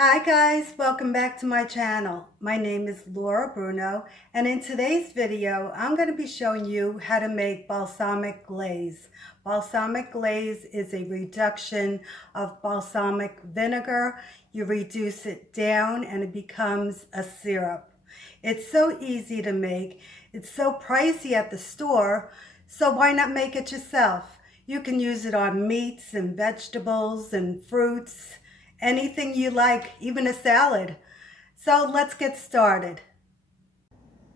Hi guys, welcome back to my channel. My name is Laura Bruno, and in today's video I'm going to be showing you how to make balsamic glaze. Balsamic glaze is a reduction of balsamic vinegar. You reduce it down and it becomes a syrup. It's so easy to make. It's so pricey at the store, so why not make it yourself? You can use it on meats and vegetables and fruits. Anything you like, even a salad. So let's get started.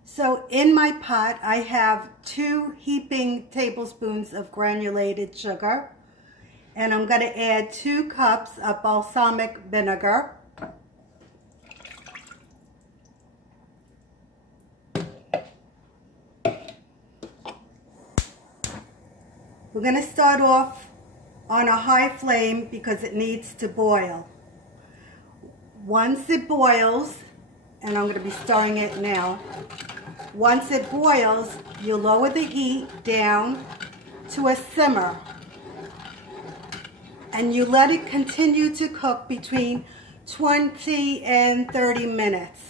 So in my pot, I have 2 heaping tablespoons of granulated sugar. And I'm going to add 2 cups of balsamic vinegar. We're going to start off on a high flame because it needs to boil. Once it boils, and I'm going to be stirring it now, once it boils, you lower the heat down to a simmer. And you let it continue to cook between 20 and 30 minutes.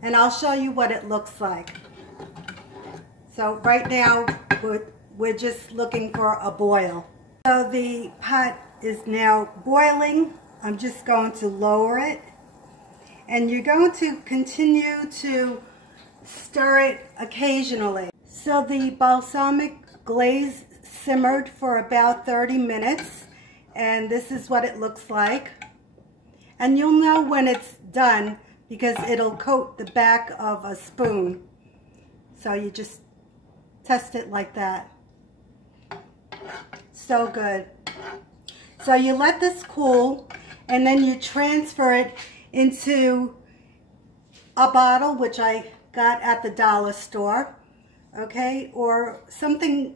And I'll show you what it looks like. So right now, we're just looking for a boil. So the pot is now boiling. I'm just going to lower it. And you're going to continue to stir it occasionally. So the balsamic glaze simmered for about 30 minutes. And this is what it looks like. And you'll know when it's done because it'll coat the back of a spoon. So you just test it like that. So good. So you let this cool and then you transfer it into a bottle, which I got at the dollar store, okay, or something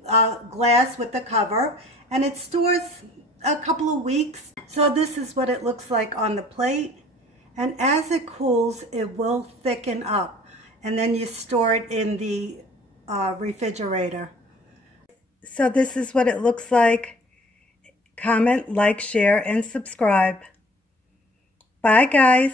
glass with the cover, and it stores a couple of weeks. So this is what it looks like on the plate, and as it cools it will thicken up, and then you store it in the refrigerator. So this is what it looks like. Comment, like, share, and subscribe. Bye guys.